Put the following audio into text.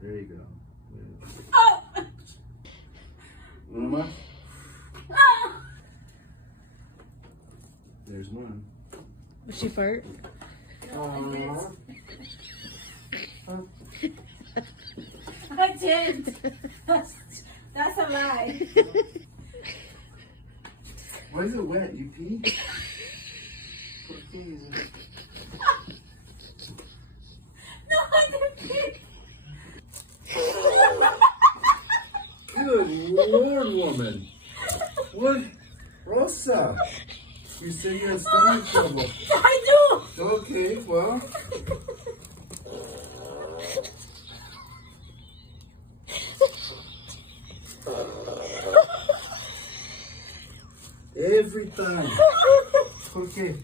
There you go. Oh! Uma. There's one. Was she fart? Aww. I did. That's a lie. Why is it wet? You pee? Okay. No, I didn't pee. Good Lord, woman. What? Rosa. You said you had stomach trouble. I do. Okay, well. Every time. Okay.